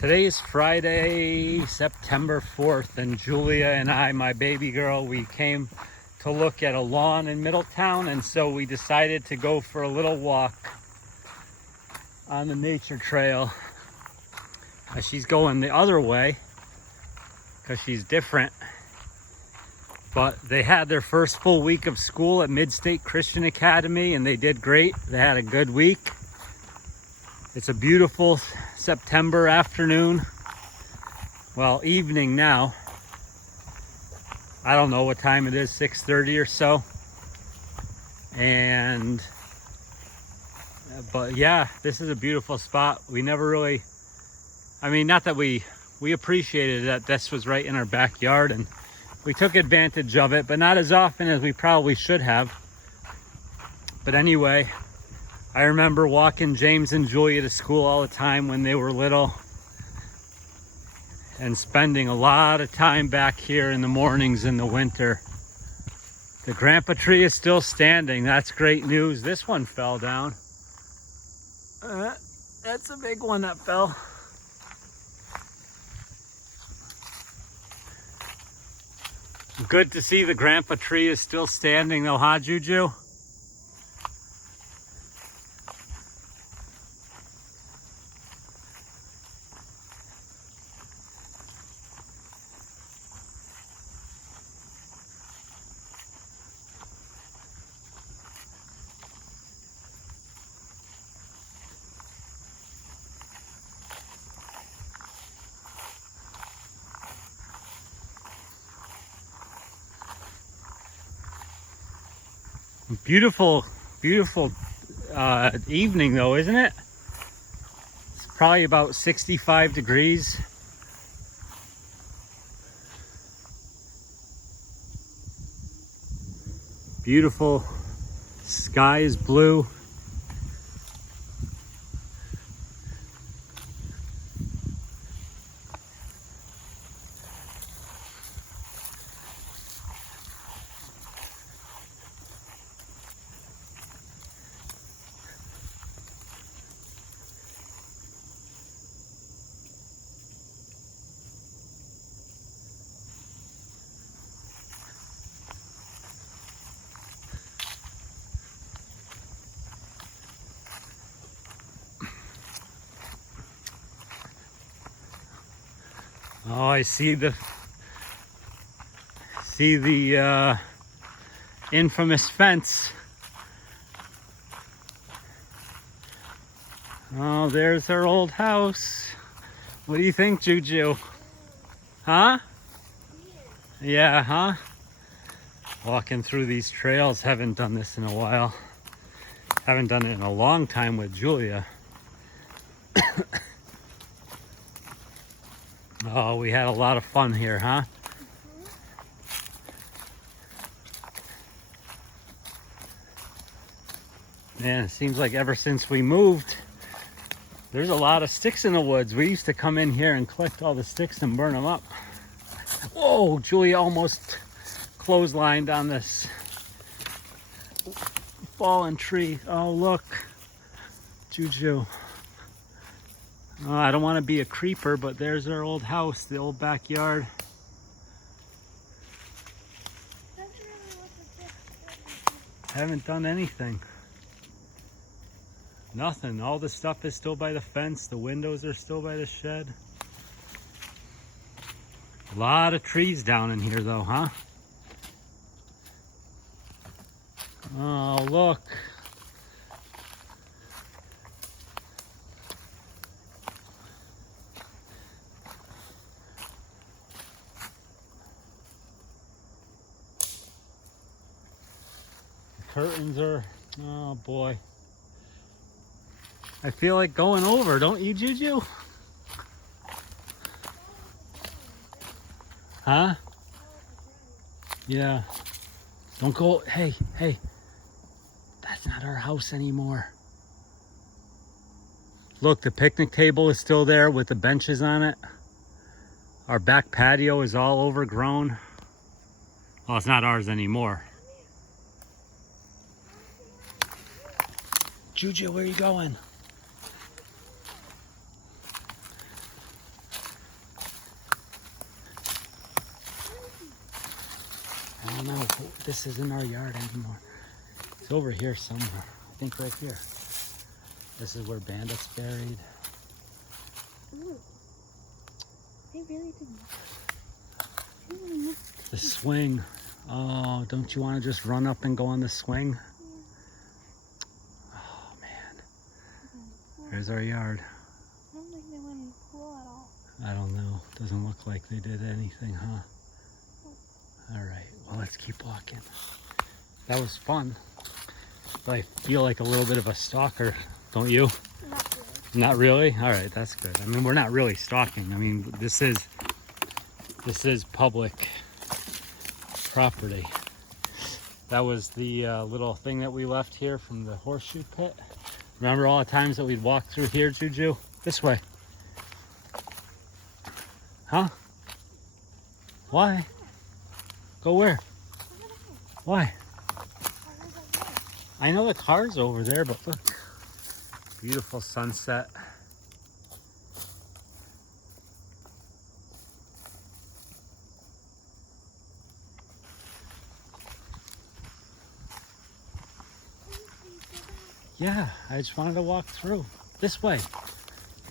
Today is Friday, September 4th, and Julia and I, my baby girl, we came to look at a lawn in Middletown, and so we decided to go for a little walk on the nature trail. She's going the other way because she's different, but they had their first full week of school at Mid-State Christian Academy, and they did great. They had a good week. It's a beautiful September afternoon, well, evening now. I don't know what time it is, 6:30 or so. But yeah, this is a beautiful spot. We never really, not that we appreciated that this was right in our backyard, and we took advantage of it, but not as often as we probably should have. But anyway, I remember walking James and Julia to school all the time when they were little, and spending a lot of time back here in the mornings in the winter. The grandpa tree is still standing. That's great news. This one fell down. That's a big one that fell. Good to see the grandpa tree is still standing though, huh, Juju? Beautiful evening though, isn't it? It's probably about 65 degrees. Beautiful. Sky is blue. Oh, I see the infamous fence. Oh, there's our old house. What do you think, Juju? Huh? Yeah, huh? Walking through these trails. Haven't done this in a while. Haven't done it in a long time with Julia. Oh, we had a lot of fun here, huh? Man, it seems like ever since we moved, there's a lot of sticks in the woods. We used to come in here and collect all the sticks and burn them up. Whoa, Julia almost clotheslined on this fallen tree. Oh, look, Juju. Oh, I don't want to be a creeper, but there's our old house, the old backyard. Haven't done anything. Nothing. All the stuff is still by the fence. The windows are still by the shed. A lot of trees down in here though, huh? Oh, look. Curtains are, oh boy. I feel like going over, don't you, Juju? Huh? Yeah. Don't go, hey, that's not our house anymore. Look, the picnic table is still there with the benches on it. Our back patio is all overgrown. Well, it's not ours anymore. Juju, where are you going? don't know. This isn't our yard anymore. It's over here somewhere. I think right here. This is where Bandit's buried. Ooh. They really didn't. The swing. Oh, don't you want to just run up and go on the swing? Oh, man. There's our yard. I don't think they went in the pool at all. I don't know. Doesn't look like they did anything, huh? All right. Well, let's keep walking. That was fun. But I feel like a little bit of a stalker, don't you? Not really. Not really? All right, that's good. I mean, we're not really stalking. I mean, this is public property. That was the little thing that we left here from the horseshoe pit. Remember all the times that we'd walk through here, Juju? This way. Huh? Why? Go where? Why? I know the car's over there, but look. Beautiful sunset. Yeah, I just wanted to walk through. This way.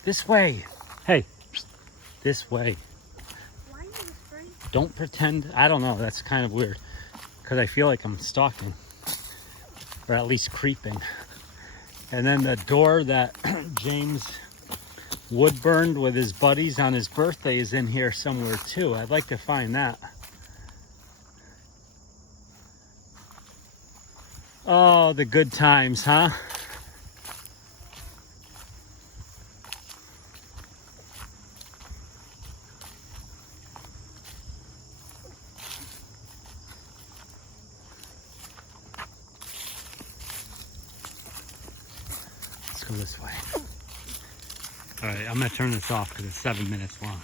This way. Hey, this way. Why are you afraid? Don't pretend. I don't know. That's kind of weird. Because I feel like I'm stalking. Or at least creeping. And then the door that James wood burned with his buddies on his birthday is in here somewhere too. I'd like to find that. Oh, the good times, huh? Let's go this way. All right, I'm gonna turn this off because it's 7 minutes long.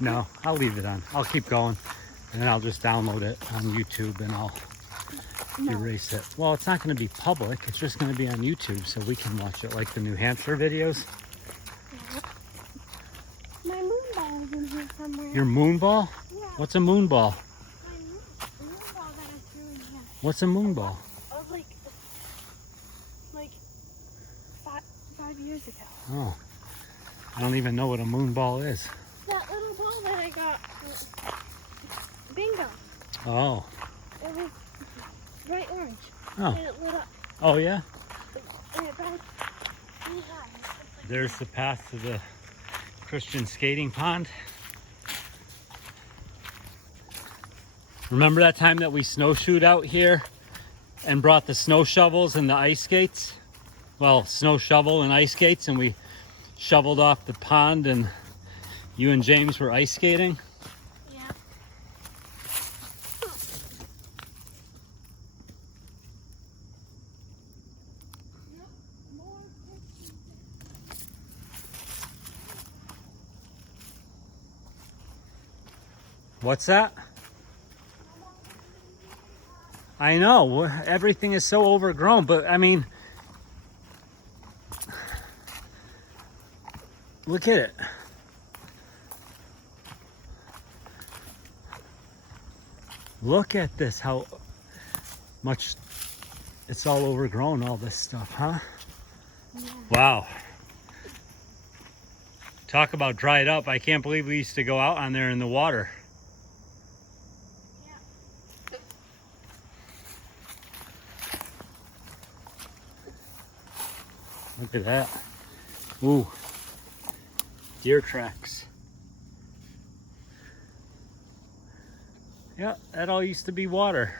No, I'll leave it on. I'll keep going and then I'll just download it on YouTube and I'll erase it. Well, it's not going to be public. It's just going to be on YouTube so we can watch it like the New Hampshire videos. My moon ball is in here somewhere. Your moon ball? Yeah. What's a moon ball? My moon ball that I threw in here. What's a moon ball? Oh, like 5 years ago. Oh, I don't even know what a moon ball is. That little ball that I got. Bingo. Oh. It was bright orange. Oh. And it lit up. Oh, yeah? And it bounced really high. There's the path to the Christian skating pond. Remember that time that we snowshoed out here and brought the snow shovels and the ice skates? Well, snow shovel and ice skates, and we shoveled off the pond and you and James were ice skating? Yeah. What's that? I know, everything is so overgrown, but I mean, look at it. Look at this, how much it's all overgrown, all this stuff, huh? Yeah. Wow. Talk about dried up. I can't believe we used to go out on there in the water. Yeah. Look at that. Ooh. Deer tracks. Yeah, that all used to be water.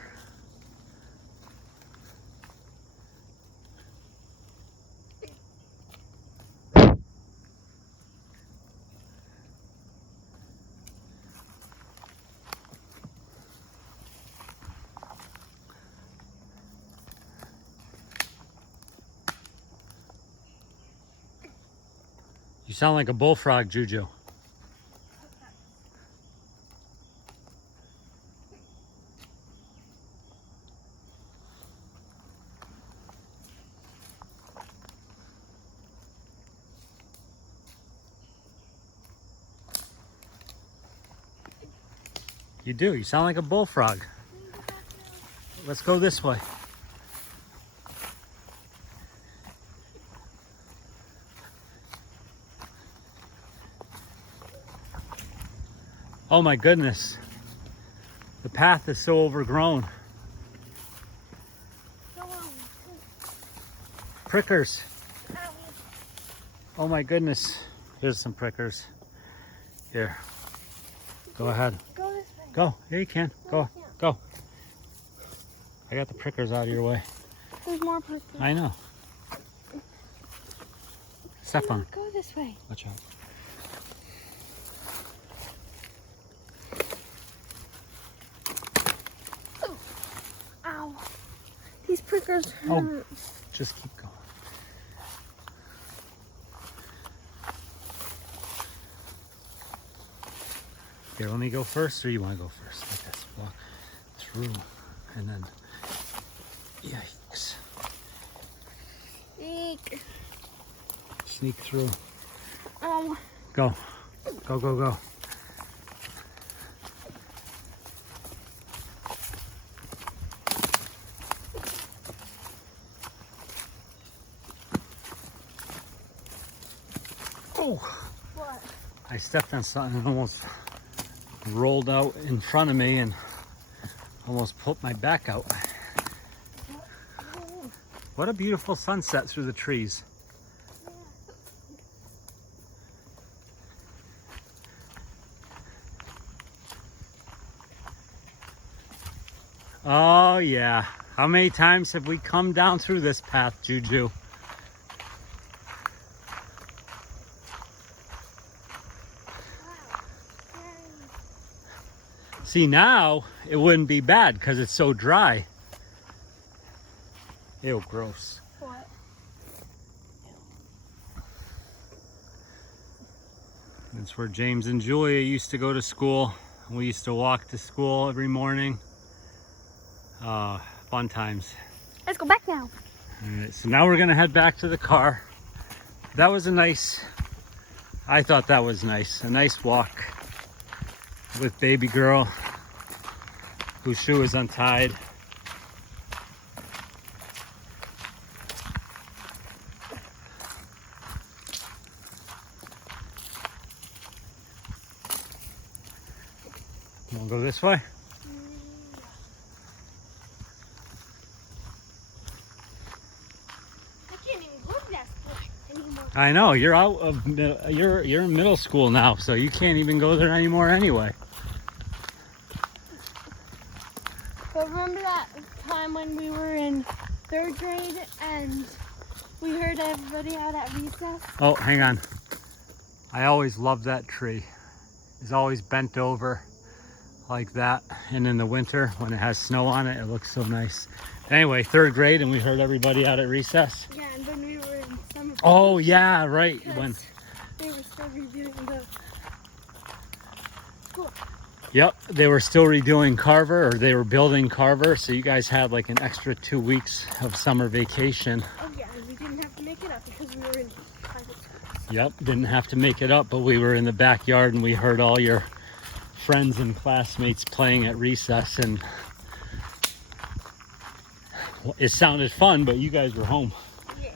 You sound like a bullfrog, Juju. You do. You sound like a bullfrog. Let's go this way. Oh my goodness. The path is so overgrown. Go on. Prickers. Ow. Oh my goodness. Here's some prickers. Here. Go ahead. Go this way. Go. Here you can. Go. Go. I got the prickers out of your way. There's more prickers. I know. Step on. Go this way. Watch out. Ow. These prickers Oh. hurt. Just keep going. Here, let me go first, or you want to go first? Like this. Walk through, and then. Yikes. Eek. Sneak through. Ow. Go. Go, go, go. Oh. What? I stepped on something and almost rolled out in front of me and almost pulled my back out. What a beautiful sunset through the trees. Oh yeah. How many times have we come down through this path, Juju? See, now it wouldn't be bad because it's so dry. Ew, gross. What? That's where James and Julia used to go to school. We used to walk to school every morning. Fun times. Let's go back now. All right, so now we're gonna head back to the car. That was I thought that was nice. A nice walk with baby girl whose shoe is untied. You wanna go this way? I can't even go to that school anymore. I know, you're out of you're in middle school now, so you can't even go there anymore anyway. But remember that time when we were in 3rd grade and we heard everybody out at recess? Oh, hang on. I always loved that tree. It's always bent over like that, and in the winter when it has snow on it, it looks so nice. Anyway, 3rd grade, and we heard everybody out at recess. Yeah, and then we were in summer. Oh yeah, right. because When they were still redoing the school. Yep, they were still redoing Carver, or they were building Carver, so you guys had like an extra 2 weeks of summer vacation. Oh yeah, and we didn't have to make it up because we were in private schools. Yep, didn't have to make it up, but we were in the backyard and we heard all your friends and classmates playing at recess, and it sounded fun, but you guys were home. Yeah.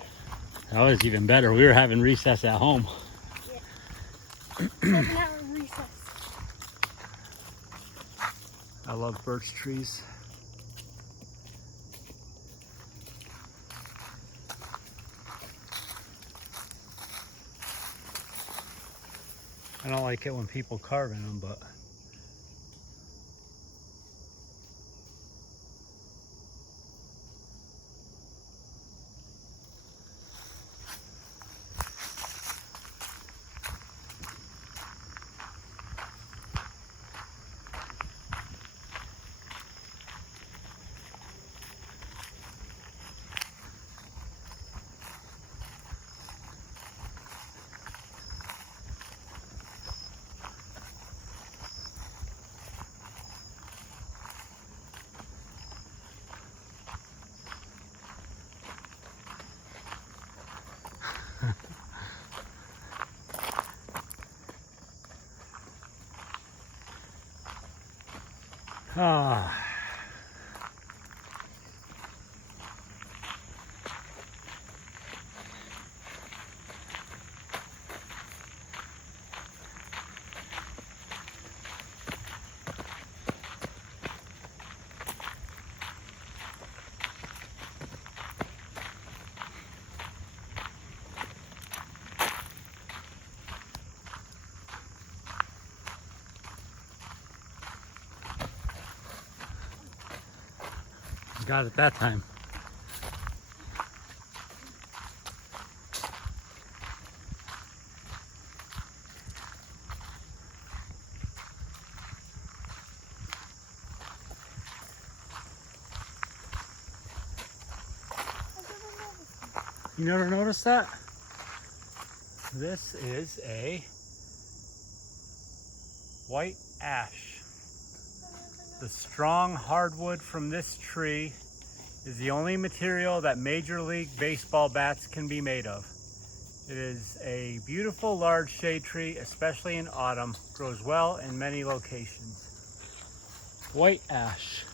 That was even better. We were having recess at home. 7-hour recess. I love birch trees. I don't like it when people carve in them, but Ah. Got it that time. You never noticed that? This is a white ash. The strong hardwood from this tree is the only material that Major League Baseball bats can be made of. It is a beautiful large shade tree, especially in autumn. Grows well in many locations. White ash.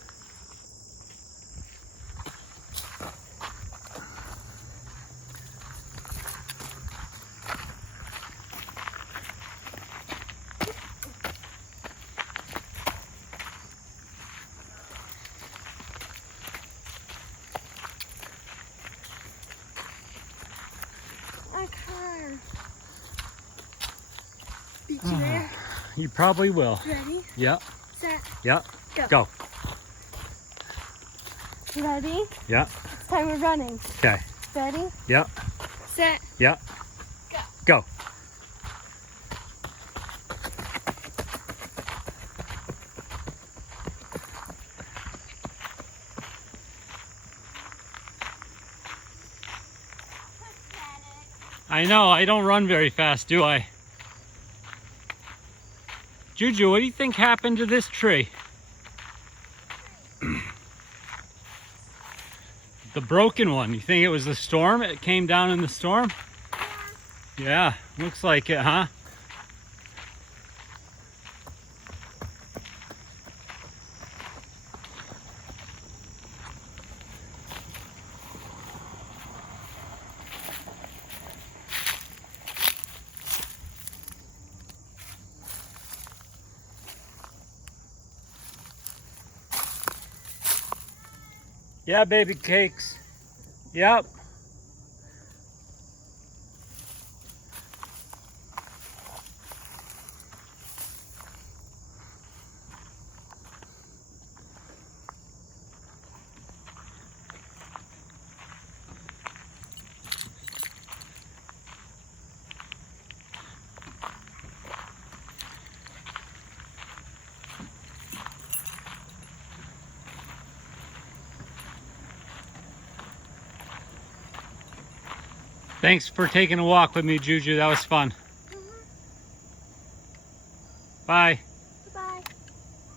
A car. Beat you there. You probably will. Ready? Yep. Set. Yep. Go. Go. Ready? Yep. It's time we're running. Okay. Ready? Yep. Set. Yep. Go. Go. I know, I don't run very fast, do I? Juju, what do you think happened to this tree? The broken one. You think it was the storm? It came down in the storm? Yeah, looks like it, huh? Yeah, baby cakes. Yep. Thanks for taking a walk with me, Juju. That was fun. Bye.